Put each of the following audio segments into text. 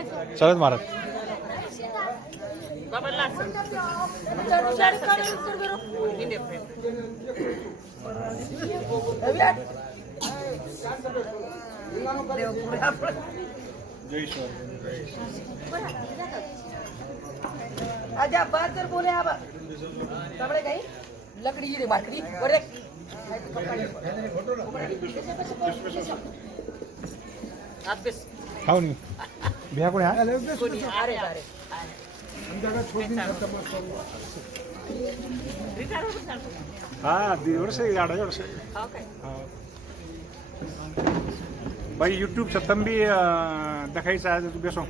चालत महाराज आजा बात कर बोले आबा तबड़े गई लकड़ी रे बाकरी और एक खाऊ नहीं बिहा कोणी हा कोणी अरे अरे हा 1.5 वर्ष 2.5 वर्ष भाई यूट्यूब से तंबी दिखाई से आज बेसो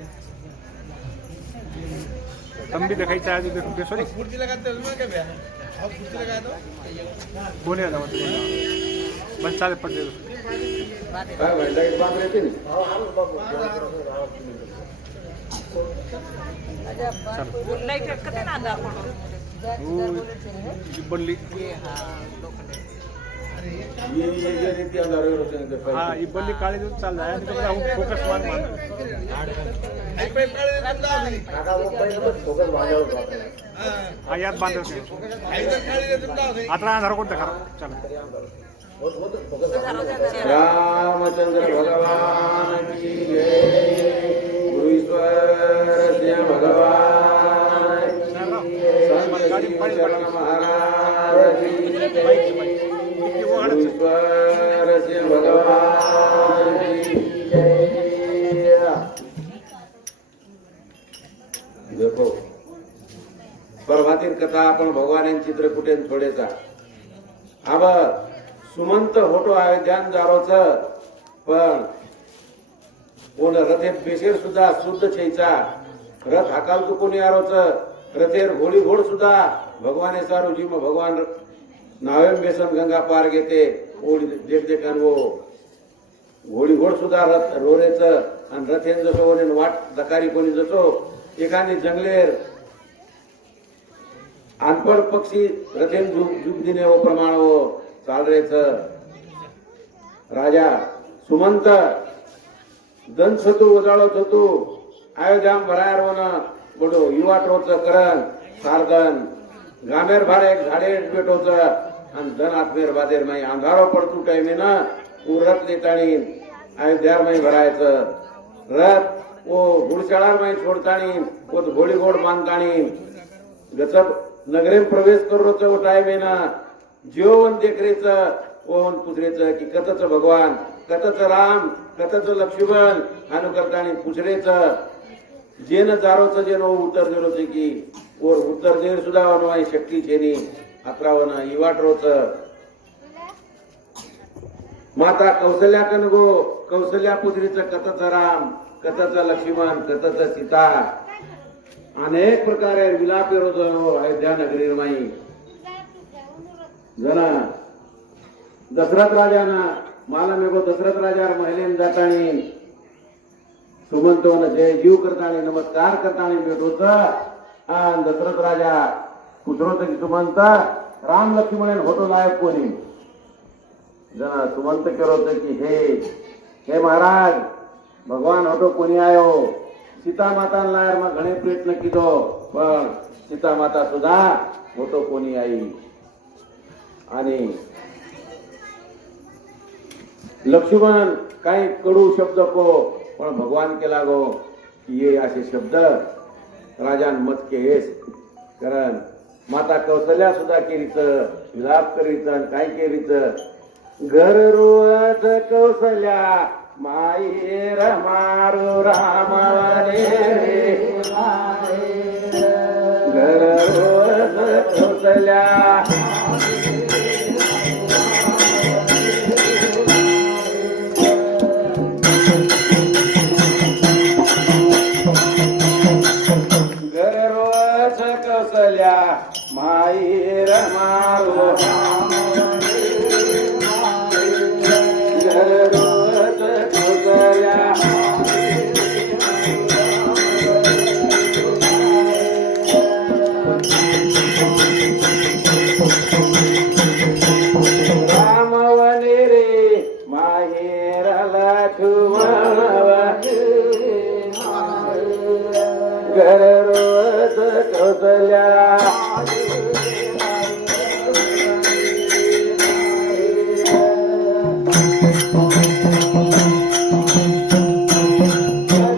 तंबी दिखाई से आज बेसो नहीं कुर्सी लगाते हो क्या भैया आप कुर्सी लगा दो बोले ना बस चाले पड़ दे काय म्हणता एक बात रहते नहीं आजा बात बोललाई टकते ना अंदर बनली ये रीति अंदर होते हैं हाँ ये बल्ली काले दूध चल रहा है तो मेरा फोकस मान एक पे काढे धंदा काका वो पहिले फोकस भांडव होता हाँ याद बांध रहे ऐसा काढे धंदा होता आता अंधार कोणता खरा चल रामचंद्र भगवान की जय गुरु ईश्वर जय भगवान की शरण महाराज की जय गुरु ईश्वर जय भगवान की जय देखो परवातील कथा आपण भगवान चित्रकुटेन थोडेसा आबा सुमंत होतो आहे ध्यान जारोच पण कोण रथेत बेशेर सुद्धा शुद्ध छेचा रथ हाकाल तू कोणी आरोच रथेर घोडी घोड सुद्धा भगवाने सारू जी भगवान नावेम बेसन गंगा पार घेते ओढी देख देखान वो घोडी घोड सुद्धा रथ रोरेच आणि रथेन जसो वनेन वाट दकारी कोणी जसो एखादी जंगलेर अनपढ़ पक्षी रथेन जुग दिने वो प्रमाण वो चाल रेच राजा सुमंत दन छतू वजाळो छतू आयोजाम भरायर वन बडो युवा टोच करण सारदन गामेर भारे झाडे बेटोच आणि दन आत्मेर बादेर माई अंधारो पडतू टाइमे ना रथ लेताणी अयोध्यार माई भरायचं रथ ओ गुडशाळार माई सोडताणी ओ घोडी घोड बांधताणी गचप नगरेम प्रवेश करोच वो टाइमे ना जीवन देखरेच ओवन पुसरेच की कतच भगवान कतच राम कतच लक्ष्मण अनुकर्तानी पुसरेच जेन जारोच जेनो उत्तर दिलोच की और उत्तर देर सुद्धा वनवाई शक्ती चेनी अकरावन इवाटरोच माता कौशल्या कनगो कौशल्या पुत्रीच कतच राम कतच लक्ष्मण कतच सीता अनेक प्रकारे विलाप रोज अयोध्या नगरी माई जना दशरथ राजाना मला मेगो दशरथ राजार महिलेन जातानी सुमंतवन जय जीव करतानी नमस्कार करतानी भेटोच आणि दशरथ राजा पुत्रोत की सुमंत राम लक्ष्मण होतो नायक कोणी जना सुमंत केरोत की हे महाराज भगवान होतो कोणी आयो सीता माता लायर मग घणे प्रयत्न किदो पण सीता माता सुद्धा होतो कोणी आई आणि लक्ष्मण काही कडू शब्द को पण भगवान केला गो की ये असे शब्द राजान मत केस कारण माता कौशल्या सुद्धा केरीच विलाप करीच काय केरीच घर रोज कौशल्या माईर मारू राम घर रोज कौशल्या माईर मारो रोज खुसल्या घर रोज कौशल्या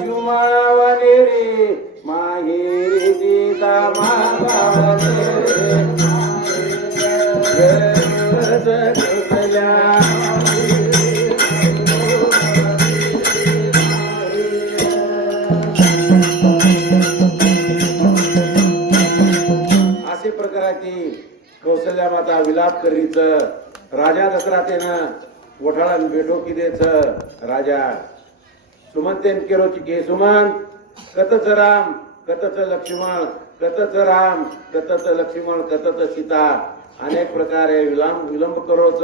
जुमावनेरी माहेरी सीता मागावनेरी घर रोज कौशल्या असे प्रकाराची कौशल्या माता विलाप करीच राजा दशरथेनं वठाळान भेटो किदेच राजा सुमंतेन केरोची के सुमन कतच राम कतच लक्ष्मण कतच राम कतच लक्ष्मण कतच सीता अनेक प्रकारे विलंब करोच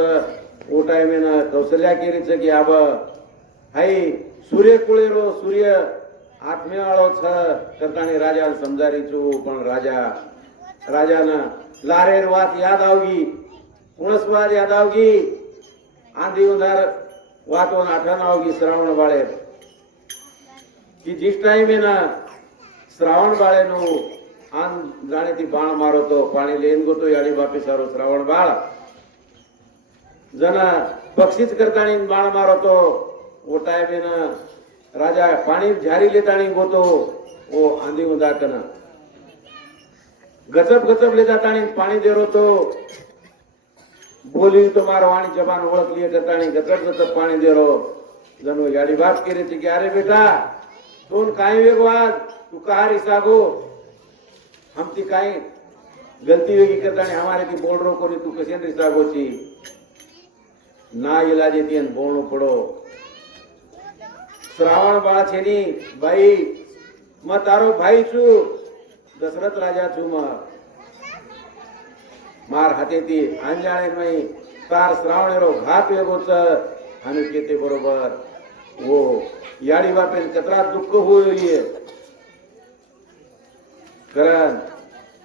ओटायमेन कौशल्या केरीच की आब हाई सूर्य कुळेरो सूर्य आत्मेवाळो छ करतानी राजा समजारीचू पण राजानं लारेर वात याद आवगी उणसवाद याद आवगी आंधी उधार वाटून आठवण आवगी श्रावण बाळेर की जिस टाइम ना श्रावण बाळेनो आन जाणे ती बाण मारतो पाणी लेन गोतो याडी बापी सारो श्रावण बाळ जना पक्षीच करतानी बाण मारतो ओ टाइम राजा पाणी झारी लेतानी गोतो ओ आंधी उदाटन गचप ले जातानी पाणी देरो तो बोली तो मारो वाणी जबान ओळख लिए करतानी गचप पाणी देरो जणू याडी बाप केली ती की अरे बेटा तोन काय वेगवाद तू कहारी सागो हमती काय गलती वेगी करतानी हमारे की बोल रो कोनी तू कसे रिसागोची ना इलाजे तीन बोलणो पडो श्रावण बाळा छेनी बाई म तारो भाई छू दशरथ राजा छू मार हाते ती अंजाणे नाही तार श्रावणेरो घात वेगोच आणि केते बरोबर वो याडी बापेन कतरा दुःख होई कारण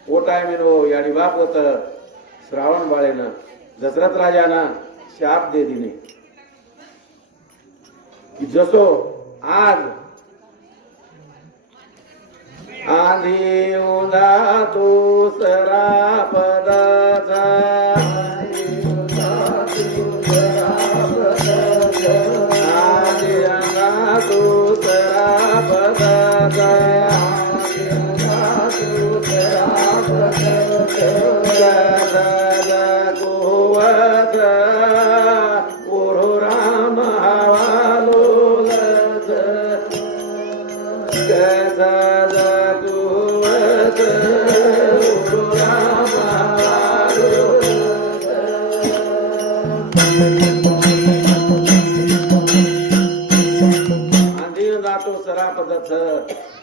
ओ टाइमेनो याडी बाप होत श्रावण बाळेनं दशरथ राजाना शाप दे दिने की जसो आज आंधी उंदा तो सरापदाचा आंधी अंगा तो सरापदाचा ओरो राम हवालो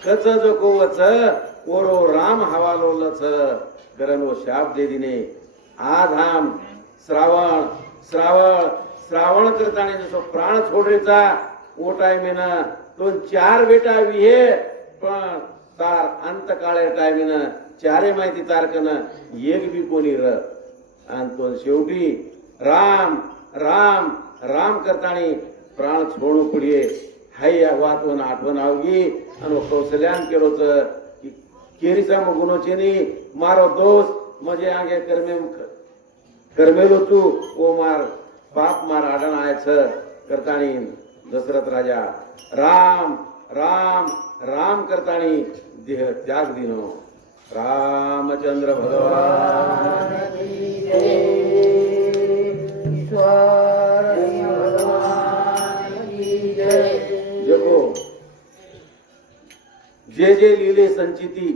कच जो कोवच ओरो राम हवालोलच कारण वो शाप दे दिने आज हम श्रावण श्रावण श्रावण करताने जसो प्राण छोडरेचा ओ टाइमेना तो 4 बेटा विहे पण तार अंत काळे टाइमेना चारे माहिती तारकन एक बी कोणी र आणि तो शेवटी राम राम राम करतानी प्राण छोडू पडिये हाय या वातवन आठवण आवगी आणि कौशल्यान केलोच केरीचा गुणोचे नी मारो दोस्त मजे आगे कर्मेलो तू ओ मार पाप मार आडण आयच करतानी दशरथ राजा राम राम राम करतानी देह त्याग दिनो रामचंद्र भगवान जगो जे जे लीले संचिती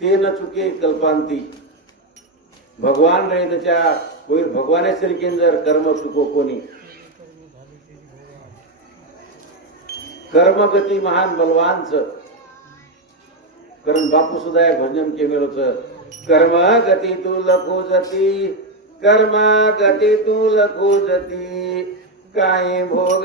ते न चुके कल्पांती भगवान रे त्याच्या होईल भगवाने सिरकेन जर कर्म चुको कोणी कर्मगती महान बलवानच कारण बापू सुद्धा भजन केमेलोच कर्म गती तू लखोजती कर्म गती तू लखोजती काय भोग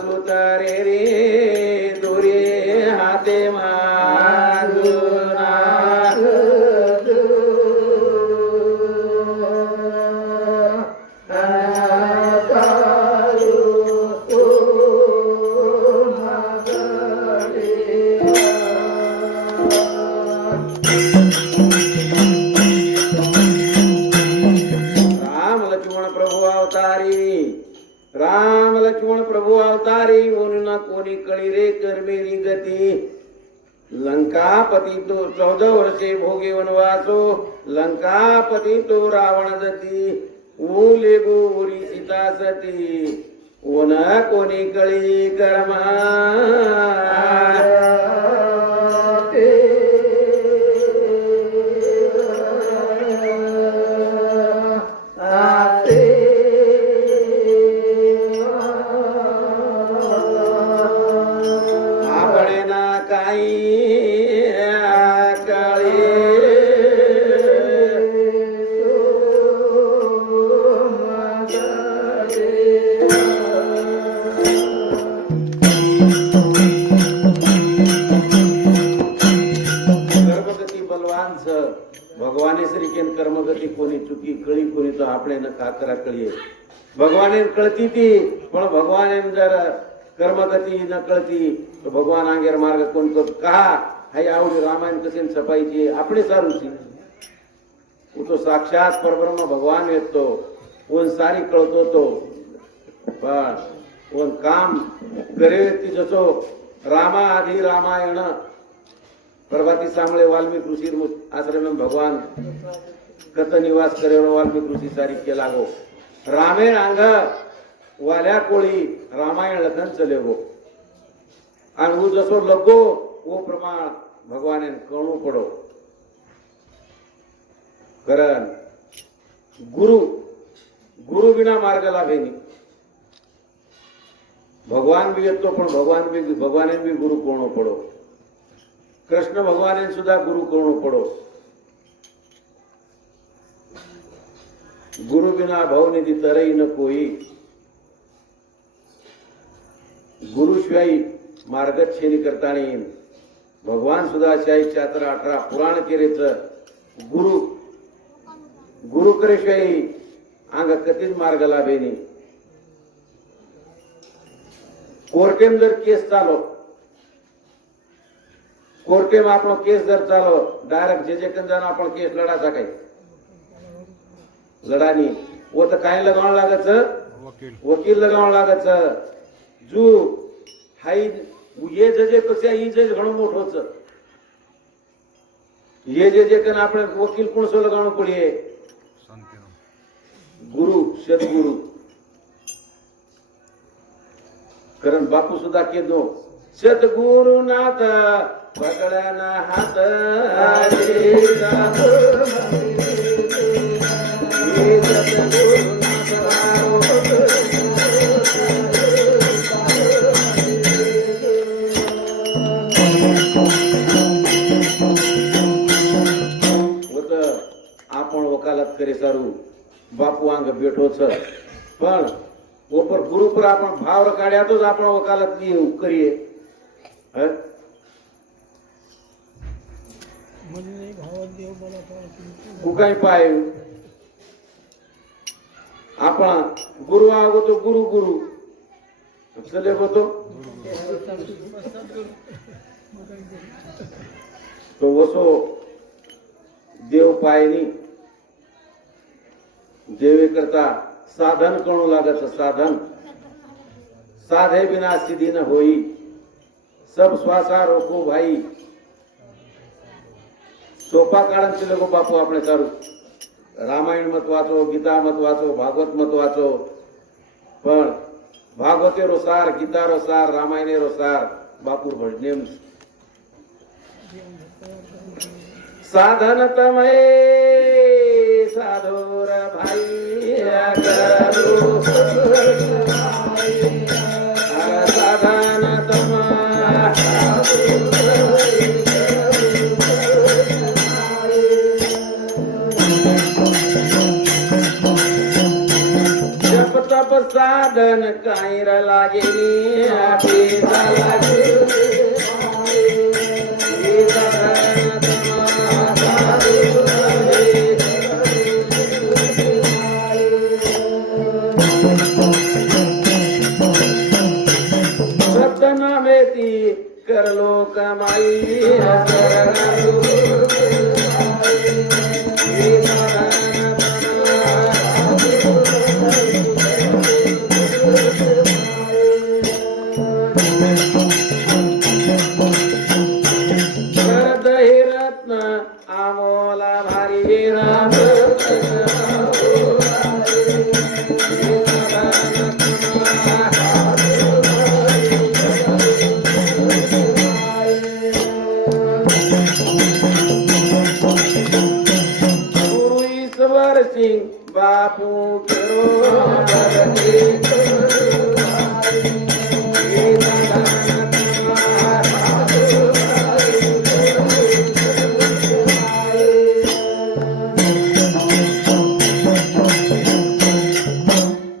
सुतारे रे दोरे हाते मारुना अवतारी म्हणून कोणी कळी रे कर्मेरी गती लंकापती तो 14 वर्षे भोगे वनवासो लंकापती तो रावण जती ऊले गोरी सीता सती ओन कोणी कळी कर्मा भगवाने श्रीकेन कर्मगती कोणी चुकी कळी कोणी तो આપણે ન કાકરા કળીએ ભગવાને કળતી તી પણ ભગવાને જર કર્મગતિ ન કળતી તો ભગવાન આંગેર માર્ગ કોણ તો કહા હાય આવડી રામાયણ કસીન છપાઈ છે આપણે સારું છે वो तो साक्षात परब्रह्म भगवान येतो कोण सारी कळतो तो पण कोण काम करे ती जसो रामा आधी रामायण प्रभाती सांगळे वाल्मिक ऋषी आश्रम में भगवान कत निवास करेलो वाल्मिक ऋषी सारी केला गो रामेण अंग वाल्या कोळी रामायण लखन चले गो आणि वो जसो लगो वो प्रमाण भगवान कळू पडो कारण गुरु गुरु बिना मार्ग लाभेनी भगवान भी येतो पण भगवान भी गुरु कोणो पडो कृष्ण भगवान सुद्धा गुरु कोणो पडो गुरु बिना भवनिधी तरई न कोई गुरु शिवाय मार्गच्छेनी करतानी भगवान सुद्धा 18 पुराण केरेच गुरु गुरु करेशिवाय अंग कधीच मार्ग लाभेनी कोर्टेम जर केस चालो कोर्टेम आपण केस जर चालो डायरेक्ट जे कंजान आपण केस लढा सकाय लढानी वो तर काय लगावण लागत वकील लगावण लागत जू हाई ये जजे पेक्षा ही जज घणो मोठोच ये जे कन आपण वकील कोणसो लगावण पडिये गुरु सद्गुरु कारण बापू सुद्धा केदो सद्गुरु नाथ पकड़ना हाथ आपण वकालत करे सारू बापू अंग बेठो छ पण ऊपर गुरु पर आपण भाव काढ्या तोच आपण वकालत करिए कुकाई पाय आपण गुरु आगो तो गुरु गुरु चले गो तो वसो देव पायनी देवे करता साधन कणू लागत साधन साधे बिना सिद्धि न होई सब श्वासा रोको भाई सोपा काळान चले गो बापू આપણે સારું રામાયણ મત વાંચો ગીતા મત વાંચો ભાગવત મત વાંચો પણ ભાગવતેરો સાર ગીતારો સાર રામાયણેરો સાર બાપુ ભજનેમ साधन तमय साधोर भाई साधन तम जप तप साधन कायर लागे कर लो कमाई राम गुरु ईश्वर सिंह बापू करो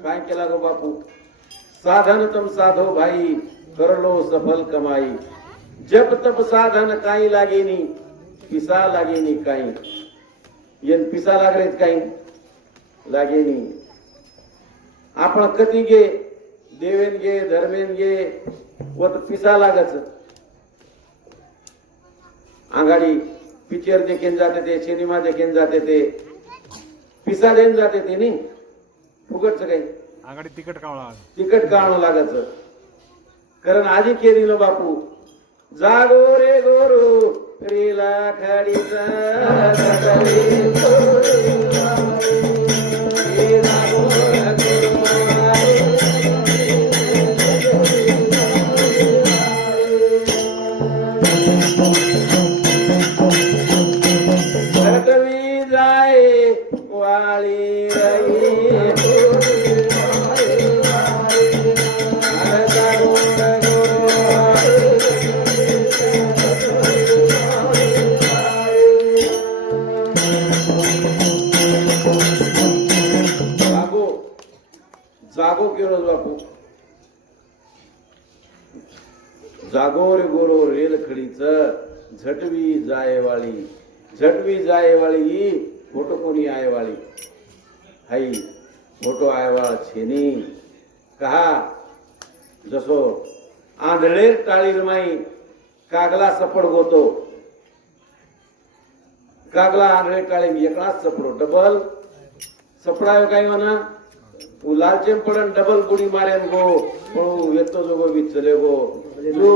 काय केला गो बापू साधन तुम साधो भाई कर लो सफल कमाई जप तप साधन काही लागेनी पिसा लागेनी काही येन पिसा लागलेच काही लागेनी आपण कधी गे देवेन गे धर्मेन गे व पिसा लागच आंगाडी पिक्चर देखील जाते ते सिनेमा देखील जाते ते पिसा देऊन जाते ते नाही फुकटच काही आघाडी तिकट कावळा तिकट काढणं लागत कारण आधी केली ना बापू जागो रे गोरू रेला खाडीचा कवी जाय वाळी जागो केलो बापू जागो रे गोरो रेल खडीच झटवी जायवाळी मोठो कोणी आयवाळी हाई मोठो आयवाळ छेनी कहा जसो आंधळे टाळीर माई कागला सपड गोतो कागला आंधळे टाळी एकलाच सपडो डबल सपडायो काय म्हणा लालचेन पडन डबल गुडी मारेन गो पळू येतो जो गो विचले गो जो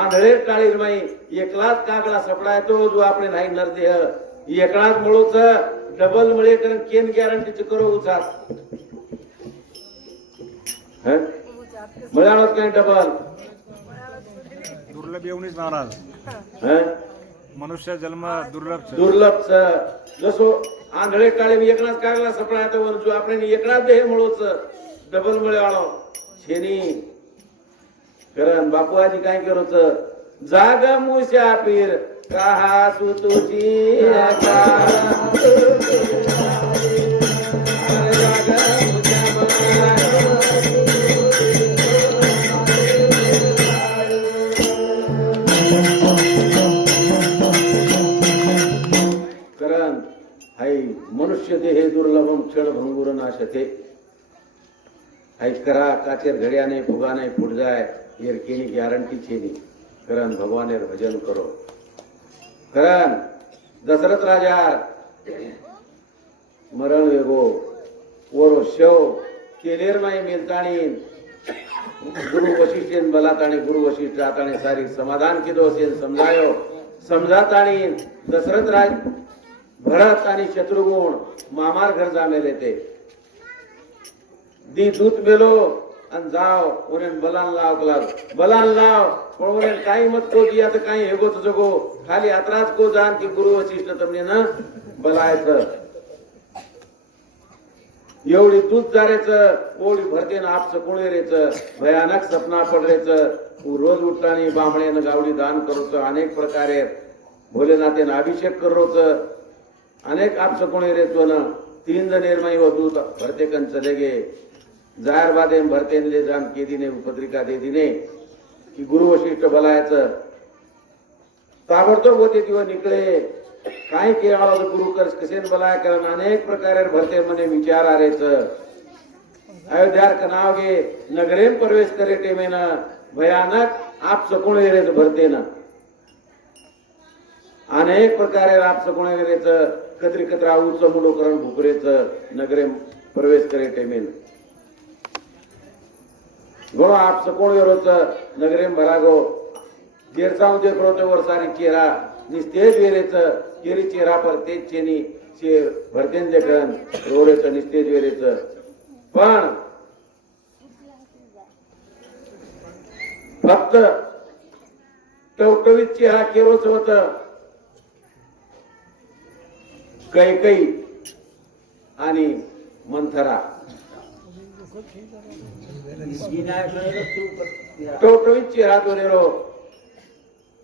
आंधळे टाळीर माई एकलाच कागला सपडा येतो जो आपण नाही नरदेह एकलाच मुळोच डबल मिळे कारण केन गॅरंटीच करो उचार मिळालं काय डबल दुर्लभ येऊनच महाराज मनुष्य जन्म दुर्लभ जसो आंधळे टाळे एकलाच कागला सपडा येतो जो आपण एकलाच देह मुळोच डबल मिळालो छेनी कारण बापू आजी काय करोच जाग मुशा पीर कहा सुतुची कारण हाई मनुष्य देहे दुर्लभम क्षण भंगुर नाशते हाई करा काचेर घड्याने फुगाने फुट जाय येर केनी गॅरंटी छेनी कारण भगवानेर भजन करो कारण दशरथ राजा मरण वेगो वरो शव केलेर माई मेलताणी गुरु वशिष्ठेन बलाताणी गुरु वशिष्ठ आताणी सारी समाधान किदो असेल समजायो समजाताणी दशरथ राज भरत आणि शत्रुघ्न मामार घर जामेले ते दी दूत मेलो आणि जाव उन्हें बलान लाव पण उन्हें काही मत को दिया तर काही हेगो तो जगो खाली अत्राच को जान की गुरु वशिष्ठ तमने ना बलायचं एवढी दूध जारेच ओळी भरतेन आपचं कोणेरेच भयानक सपना पडरेच रोज उठतानी बामणेन गावडी दान करूच अनेक प्रकारे भोलेनाथेन अभिषेक करोच अनेक आपचं कोणेरेच ना तीन जनेर माई वो दूत भरते कन चले गे जाहिर बादे भरते ले जान के दिने पत्रिका दे दिने की गुरु वशिष्ठ बलायचं ताबडतोब होते किंवा निकळे काय केळा गुरु कर कसेन बलाय कारण अनेक प्रकारे भरते मने विचार आरेच अयोध्यार नाव गे नगरेम प्रवेश करे टेमेन भयानक आप सकोण वेरेच भरते ना अनेक प्रकारे आप सकोण वेरेच कत्री कत्रा उच्च मुडोकरण भुकरेच नगरेम प्रवेश करे टेमेन घणो आप सकोण वेरोच नगरेम भरागो देरसाव देखरो वर सारी चेहरा निस्तेज वेरेच केरी चेहरा पर तेज चेनी शेर भरतेन देखन रोरेचं निस्तेज वेरेचं पण फक्त टवटवीत चेहरा केरोच होत कैकई आणि मंथरा टवटवीत चेहरा दोरेरो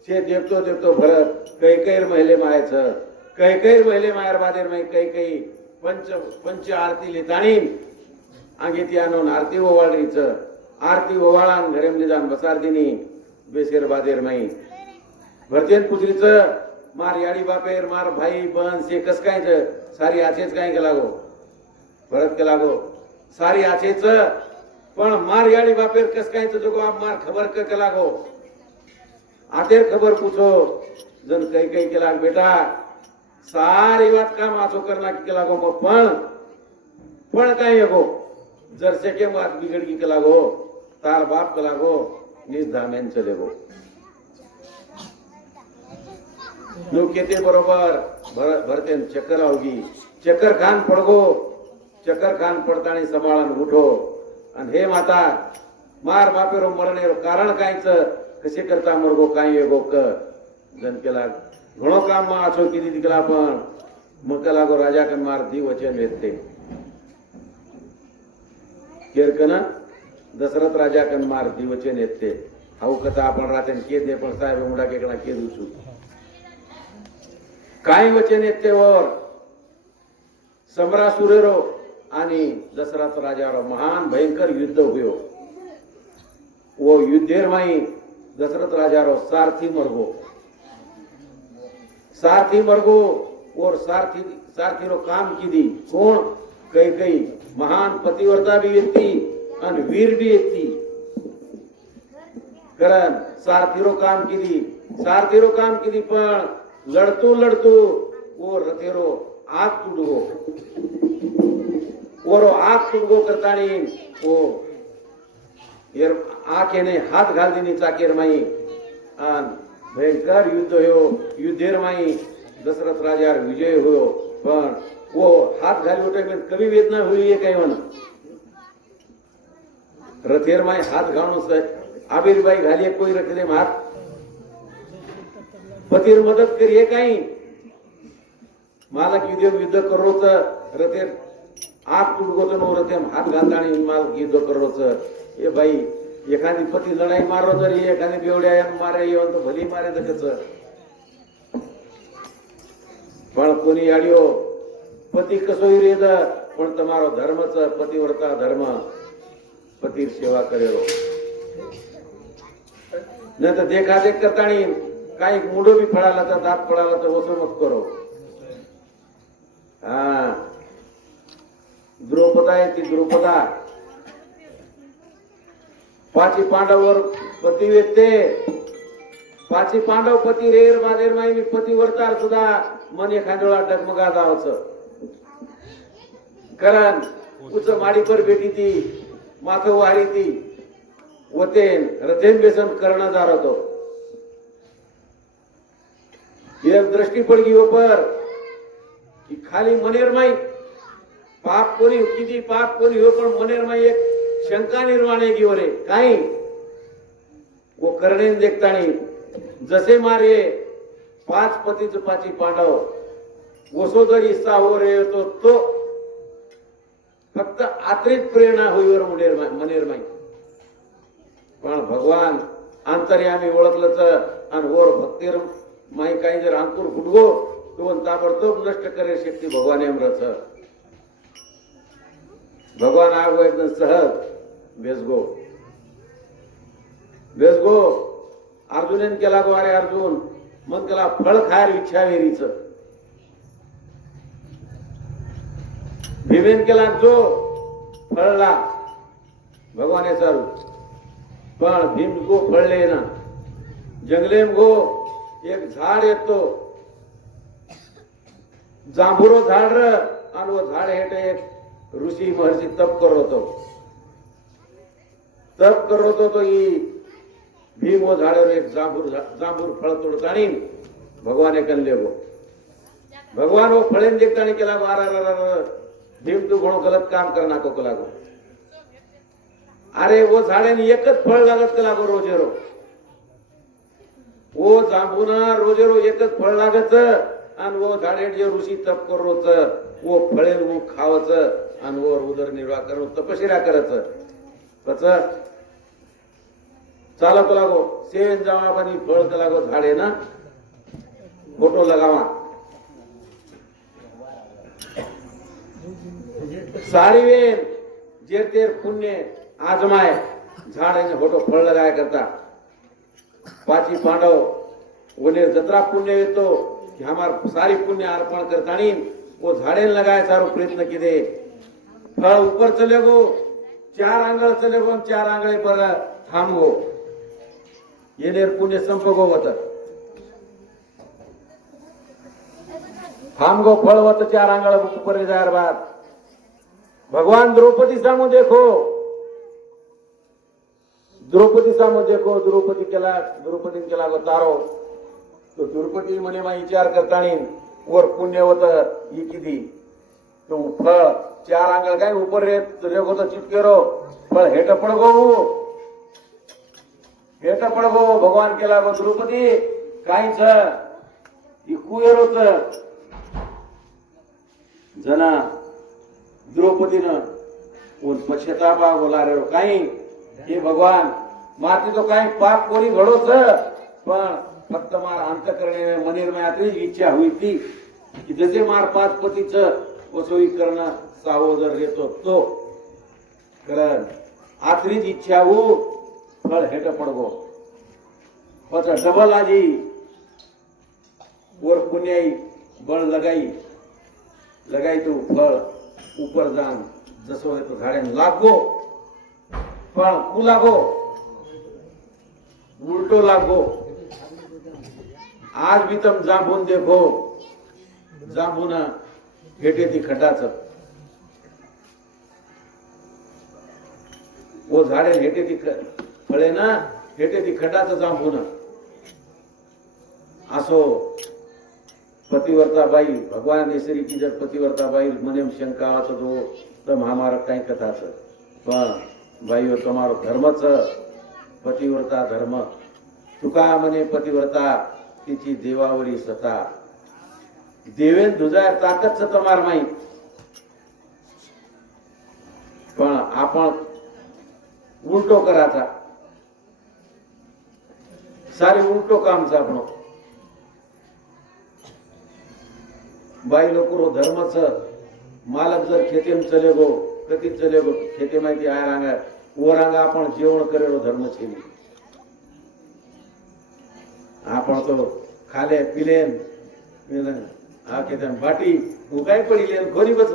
शे देवतो देवतो भरत कैकैर महिले मायाचं कैकैर महिले मायर बादेर माई कैकई पंच आरती लिताणी अंगीती आणून आरती ओवाळरीच आरती ओवाळान घरेम निदान बसार दिनी बेसेर बादेर माई भरतेन पुजरीच मार याडी बापेर मार भाई बन से कस काय सारी आचेच काय के लागो भरत के लागो सारी आचेच पण मार याडी बापेर कस काय जो आप मार खबर के लागो आतेर खबर पूछो जन कई कई के लाग बेटा सारी बात काम आचो करना के लागो मग पण काय येगो जर से के बात बिगड़ की के लागो तार बाप के लागो निज धामेन चले गो नु केते बरोबर भरतेन चक्कर आवगी चक्कर खान पडगो चक्कर खान पडतानी सांभाळून उठो आणि हे माता मार बापेरो मरणे कारण कायच कसे करता मरगो काय येगो क जन केला घणो काम मा आछो किती दिकला पण मग लागो राजा कन मार दी वचन येते केरकन दशरथ राजा कन मार दी वचन येते हाऊ कथा आपण राहते के दे पण साहेब मुडा केकडा के दुचू काय वचन येते वर सम्रासुरेरो आणि दशरथ राजारो महान भयंकर युद्ध हुयो वो युद्धेर माई दशरथ राजारो सारथी मरगो और सारथी रो काम कीधी कोण कई कई महान पतिव्रता भी येती आणि वीर भी येती कारण सारथी रो काम कीधी पण लढतो वो रथेरो आग तुडगो करतानी वो आखेने हात घाल दिनी चाकेर माई आन भयंकर युद्ध हो युद्धेर माई दशरथ राजार विजय हो पण वो हात घाली उठे में कभी वेदना हुई है कहीं वन रथेर माई हात घालून आबिर बाई घाली कोई रख दे हात पतीर मदत करिए काही मालक युद्ध करोच रथेर आग तुडगोत नो रथेम हात घालतानी मालक युद्ध करोच ए बाई एखादी पती लढाई मारो तरी एखादी बेवड्या मारे येऊन तो भली मारे कच पण कोणी आडियो पती कसोई रेद पण તમારો ધર્મच પતિવ્રતા ધર્મ પતિ સેવા કરેલો ન તો देखा देख करतानी काही मुडो भी फळाला तर दात पडाला तर वसो मत करो हा द्रौपदा आहे ती द्रौपदा पाची पांडवर पती वेते पाची पांडव पती रेर बादेर माई मी पती वरतार सुद्धा मन एखाद्याला डगमगा जावचं कारण उच माडी पर बेटी ती माथो वारी ती वतेन रथेन बेसन करणं जार होतो एक दृष्टि पड़ गई ऊपर कि खाली मनेर माई पाप कोणी किती पाप कोणी हो पण मनेर माई एक शंका निर्माण आहे की रे काही वो करणे देखतानी जसे मारे पाच पतीच पाची पांडव वसो जर इस्सा हो रे तो फक्त आत्रित प्रेरणा होईवर मनेर माई पण भगवान अंतर्यामी ओळखलंच आणि वर भक्तीर माई काही जर अंकुर फुटगो तो ताबडतोब नष्ट करे शक्ती भगवान एमरच भगवान आगो एकदम सहज बेसगो अर्जुनेन केला गो अरे अर्जुन मग त्याला फळ खायर इच्छा वेरीच भीमेन केला जो फळला भगवान चालू पण भीम गो फळले ना जंगलेम गो एक झाड येतो जांभुरो झाड आणि वो झाड हेट एक ऋषी महर्षी तप करतो तो ही भीम वो झाडावर एक जांभूर फळ तोडतानी भगवाने कनले गो भगवान वो फळेन देखतानी केला मारा भीम तू घणो गलत काम कर नाको को लागो अरे वो झाडाने एकच फळ लागत का लागो रोजे रो वो जांबूना रोजे रो एकच फळ लागत आणि वो झाडे जे ऋषी तप करोच वो फळे वो खावच आणि वो उदरनिर्वाह करो तपशिरा करच कच चालक लागो सेन जावा बनी फळ का लागो झाडे ना फोटो लगावा सारी वेन जेर तेर पुण्य आजमाए झाड़ ने फोटो फल लगाया करता पाची पांडव बोले जतरा पुण्य येतो कि हमार सारी पुण्य अर्पण करतानी वो झाड़े लगाए सारो प्रयत्न किदे फल ऊपर चले गो 4 आंगळ चले गो 4 आंगळे पर थांब गो ये नेर पुण्य संप गो वत थांब गो फल वत 4 आंगळ ऊपर जायर बात भगवान द्रौपदी सामो देखो द्रौपदी सामो देखो द्रौपदी केला गो तारो तो द्रौपदी मने मा विचार करतानी वर पुण्य होत ही किती तो फळ 4 आंगळ काय ऊपर रेगो तो चिपकेरो फळ हेट पडगो भगवान केला गो द्रौपदी काहीच ही कुयरोच जना द्रौपदीनं पश्चातापा बोला रे काही हे भगवान माती तो काही पाप कोणी घडोच पण फक्त मार अंतकरणे मनिर्मयातली इच्छा हुई ती की जसे मार 5 पतीच वसोई करणं सावोदर येतो तो कारण आखरीच इच्छा हो फळ हेट पडगो पचा डबल आजी वर पुण्याई बळ लगाई तो फळ ऊपर जान जसो है तो झाड़े लागो पण कु लागो उल्टो लागो आज भी तुम जांबून देखो जांबून हेटे ती खटाच वो झाडे हेटे ती फळे ना हेटे ती खटाच जांबून असो पतिव्रता बाई भगवान नेसरी की जर पतिव्रता बाई मने शंका आवत तो महामारत काही कथाच पण बाई तुम्हारो धर्मच पतिव्रता धर्म तुका मने पतिव्रता तिची देवावरी सता देवेन दुजाय ताकदच तुम्हार माई पण आपण उलटो कराचा सारे उलटो कामचा आपण बाई लोक धर्मच मालक जर खेतेम चले गो कधी चले गो खेते माहिती आय रांगा वो रांगा आपण जेवण करेलो धर्म छे आपण तो खाले पिलेन हा के बाटी उगाय पडी लेन कोणी बस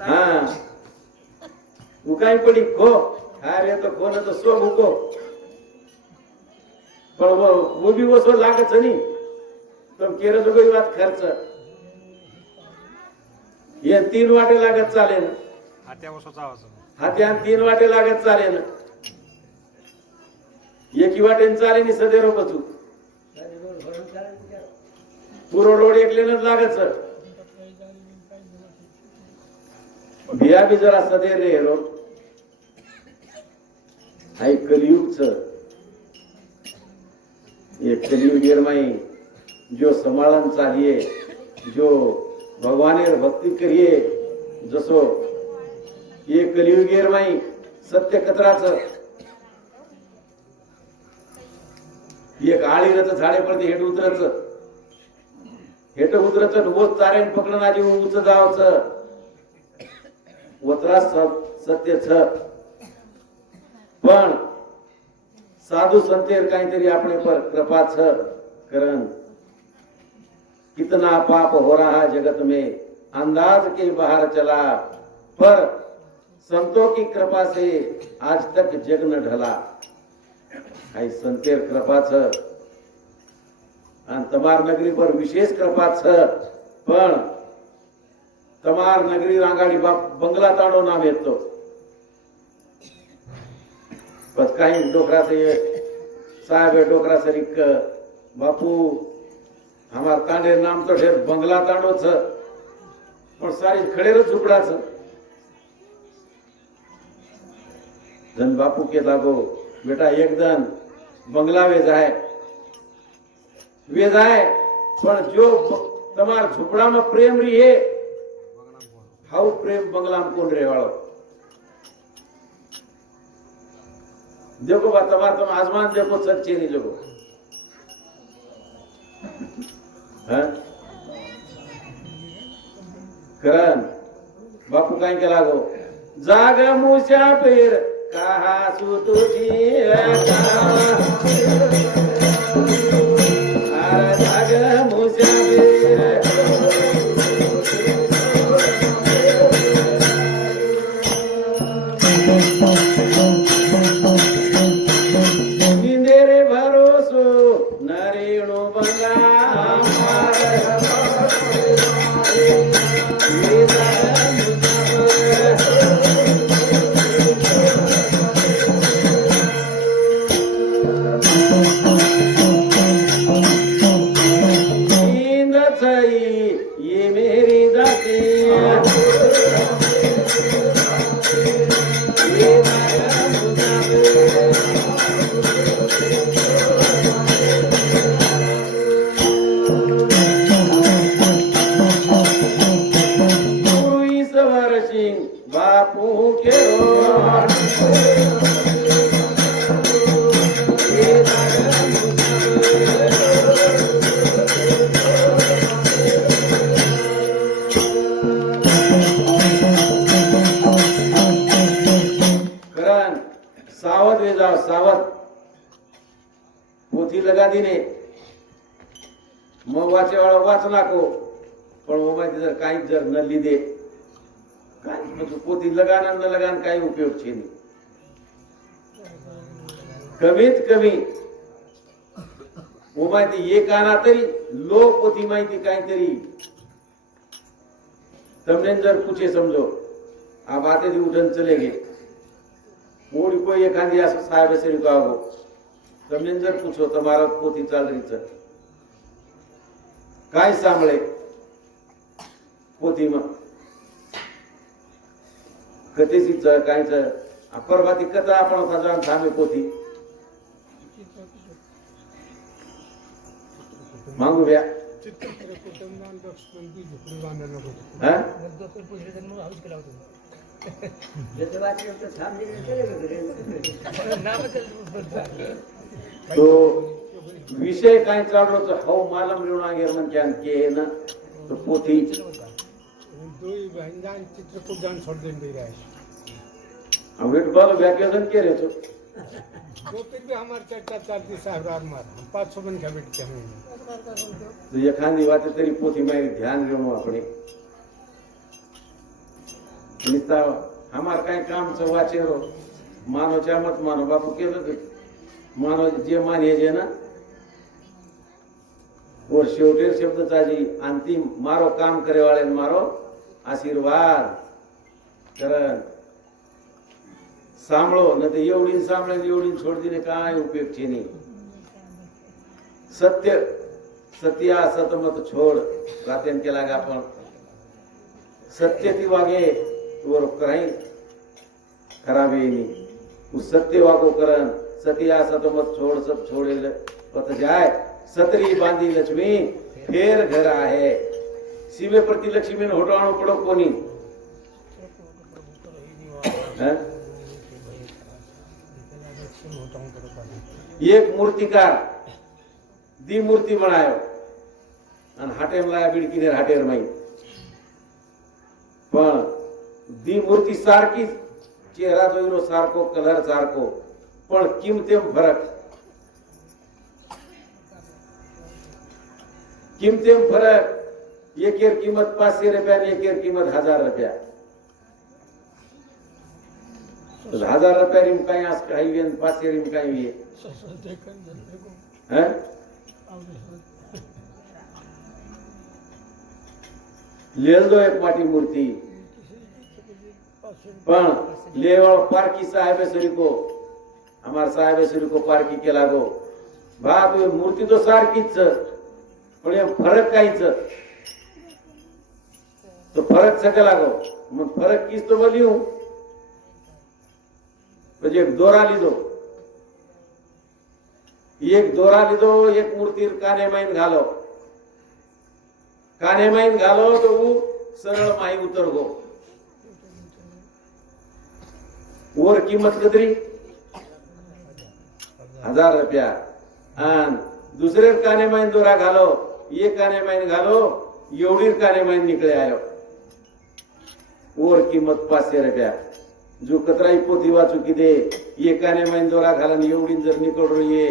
हाँ उकाई पड़ी खो अरे तो कोने तो सो भूको पर वो भी वो सो लागत नहीं तो केरे तो कोई बात खर्च ये 3 वाटे लागत चाले ना हात्या 3 वाटे लागत चाले ना एकी वाटे चाले नि सदेरो बचू पुरो रोड एकलेनच लागत बिया भी जरा सदेर रे रो हाई कलियुग ये कलियुग माई जो संभाळन चाहिए जो भगवानेर भक्ति करिए जसो ये कलियुग माई सत्य कतराच एक आळीरच झाडे पडते हेट उतरच रोज चारेन पकडणाची उच जावच वत्रा सत्य छ पण साधु संतेर काहीतरी अपने पर कृपा छ करण कितना पाप हो रहा है जगत में अंदाज के बाहर चला पर संतों की कृपा से आज तक जग न ढला आई संतेर कृपा छ आणि तमार नगरी पर विशेष कृपा छ पण तमार नगरी रांगाडी बाप बंगला ताडो नाम येतो बस काही डोकरा से साहेब डोकरा सरिक बापू हमार तांडे नाम तो ढेर बंगला तांडो छ पण सारी खडेर झुपडा छ जन बापू के लागो बेटा एकदम बंगला वे जाए पण जो तमार झुपड़ा में प्रेम रही है हाउ प्रेम बंगला में कोण रे वालो देखो बा तमार तुम आसमान देखो सच्चे नहीं लोगो करण बापू काय केला गो जाग मुशा पेर कहा सु तुझी जाग मुशा पेर निंदेरे भरोसो नरेणो बंगा ये मेरी दाती सवर सिंह बापू के सावध वे जाओ सावध पोथी लगा दी ने मग वाचे वाला वाच नाको पण मोबाईल जर काही जर न लिदे काय म्हणजे पोथी लगाना न लगान काही उपयोग छे नहीं कमीत कमी मोबाईल एक आना तरी लो पोथी माहिती काहीतरी तमने जर पूछे समझो आप आते थे उठन चले गए मोड़ी कोई एखादी असं साहेब असेल का हो तमने जर पूछो तमारा पोथी चाल रही छ काय सांभळे पोथी में कथेसी च काय च परवाती कथा आपण जाण थांबे पोथी मांगू व्या तो विषय काय चाललो तो हाऊ मालम लिहून आगे म्हणत्यान के ना तो पोथी दोई बहनजान चित्रकूट जान छोड़ देन दे रहा है हम वेट बाल वैकेशन के रे तो फिर भी हमार चर्चा चलती साहब रात मार 500 बन का बैठते हैं तो ये खानी बात तरी पोथी में ध्यान देनो अपने निस्ता हमार काय काम च वाचे रो मानो चा मत मानो बापू केलं मानो जे माने जे ना और शेवटे शब्द चाजी अंतिम मारो काम करे वाले मारो आशीर्वाद करण सांभळो न ते एवढी सांभळे एवढी छोड दिने काय उपयोग छे नहीं सत्य सत्या सतमत छोड़ रातेन के लागा पण सत्य ती वागे और काही खराब ही नहीं उस सत्य वागो करन सत्या सतमत छोड़ सब छोड़े पत जाए सतरी बांधी लक्ष्मी फेर घर आहे सीमे प्रति लक्ष्मी ने होटाणो पड़ो कोनी एक मूर्तिकार दी मूर्ति बनायो आणि हाटेम लाया बिडकीने हाटेर माई पण दी मूर्ति सारखी चेहरा जोईरो सारखो कलर सारखो पण किमतेम फरक किमतेम फरक एक किंमत 500 रुपया ने एक किंमत 1000 रुपया 1000 रुपया रिम काही आज काही वेन 500 रिम काही ये हैं ले लो एक पाटी मूर्ति पण लेवळ पारकी साहेब सरी को हमार साहेब श्री को पारकी के लागो बाप ये मूर्ति तो सारखीच पण ये फरक काहीच तो फरक सके लागो मग फरक किस तो बोलियो म्हणजे एक दोरा लीधो एक मूर्ती काने माईन घालो तो वो सरळ माई उतर गो वर किंमत कदरी 1000 रुपया आणि दुसरे काने माईन दोरा घालो एक काने माईन घालो एवढी काने माईन निकळे आयो वर किंमत 500 रुपया जो कतराई पोथी वाचू की दे ये काने माईन दोरा घालन एवढी जर निकळलो ये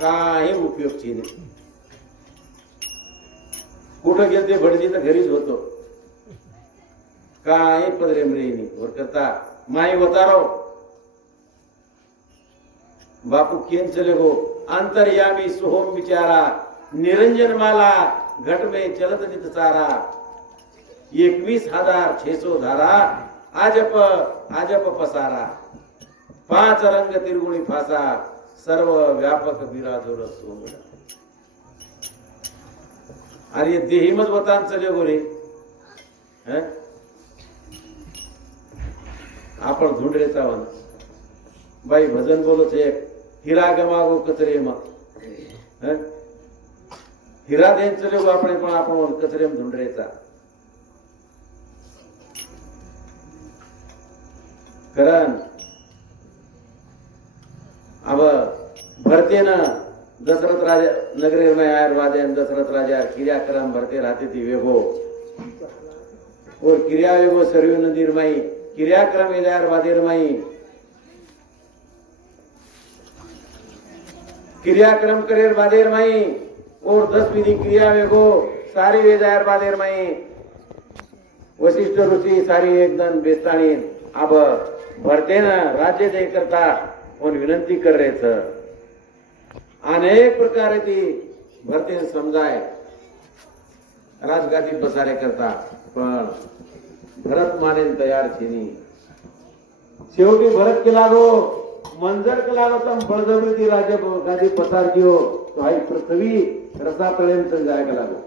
काही उपयोग नाही कुठं गेलते भटजी तर घरीच होतो काही पदरेम नाही वर करता माई वतारो बापू केन चले गो अंतर्यामी सोहम विचारा निरंजन माला घट में चलत नित चारा 21,600 धारा आजप पसारा 5 रंग तिरगुणी फासा सर्व व्यापक बिराजोर सोंगडा अरे देही मत वतान चले गोरे आपण धुंडरेचा वन बाई भजन बोलोच एक हिरा गमागो कचरे मग हिरा देन चले गो आपण पण आपण कचरे धुंडरेचा कारण अब भरते न दशरथ राजा नगरे में आयर वादे दशरथ राजा क्रियाक्रम भरते रहते थी वेगो और क्रिया वेगो सरयू नदीर माई क्रियाक्रम इधर वादेर माई क्रियाक्रम करेर वादेर माई और 10 विधि क्रिया वेगो सारी वेदायर वादेर माई वशिष्ठ ऋषि सारी एकदम बेस्तानी अब भरते न राज्य दे करता पण विनंती कर रेच अनेक प्रकारे ती भरते समजाय राजगादी बसारे करता पण भरत मानेन तयार छेनी शेवटी भरत के लागो मंजर के लागो तम बळजबरी राज्य गादी पसार दियो तो आई पृथ्वी रसापर्यंत जायला लागो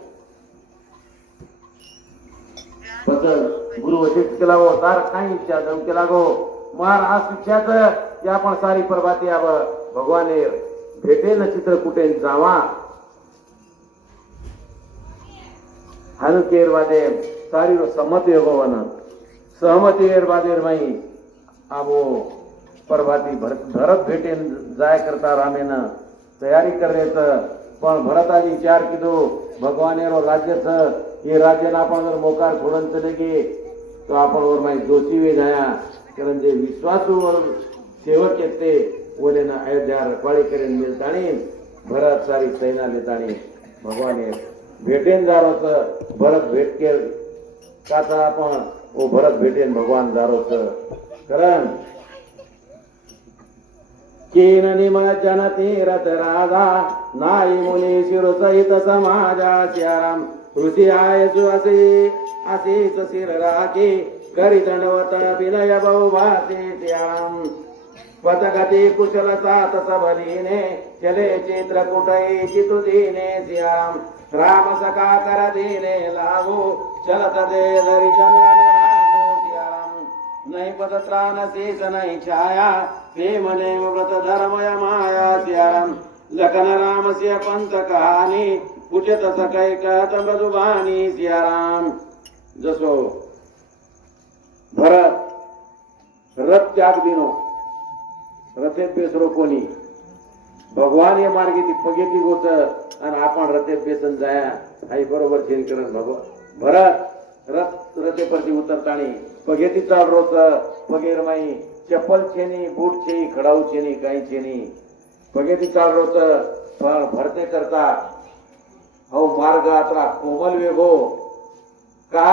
पचल गुरु वशिष्ठ के लागो तार काही इच्छा दम के लागो मार आज इच्छा या पण सारी प्रभाती आव भगवाने भेटे न चित्र कुठे जावा हनुकेर वादे सारी सहमती भगवान सहमती वादेर माई आबो प्रभाती भरत भेटे जाय करता रामेन तयारी करेच पण भरतानी विचार किदो भगवान राज्य ये राज्य आपण जर मोकार छोडन चले गे तो आपण वर माई दोषी वे जाया कारण जे विश्वासू सेवक येते ओले ना अयोध्या रखवाळी करेन मिळताणी भरत सारी सैना लेताणी भगवान भेटेन जारोच भरत भेटके काचा आपण ओ भरत भेटेन भगवान जारोच कारण केन निमळ जनते रथ राधा नाई मुनी शिरो सहित समाजा श्याराम ऋषी आयसु असेच शिर राखे करी दंडवत विनय बहुभाते श्याम पदगती कुशल सात सबलीने चले चित्रकूटई चितुदीने श्याम राम सका कर दीने लागो चलत दे धरि जन अनुरागो श्याम नहीं पद त्राण शेष नहीं छाया प्रेम ने व्रत धर्मय माया श्याम लखन राम से पंथ कहानी पूछत सकै कहत मृदुबानी श्याम जसो भरत रथ त्याग दिनो रथे बेसरो कोणी भगवान या मार्गे ती पगेती गोच आणि आपण रथे बेसन जाया आई बरोबर छेन करन भरत रथे परती उतरताणी पगेती चाल रोच पगेर माई चप्पल छेनी बूट छेनी खडाऊ छेनी काही छेनी पगेती चाल रोच पण भरते करता हो मार्ग आत्रा कोमल वेगो का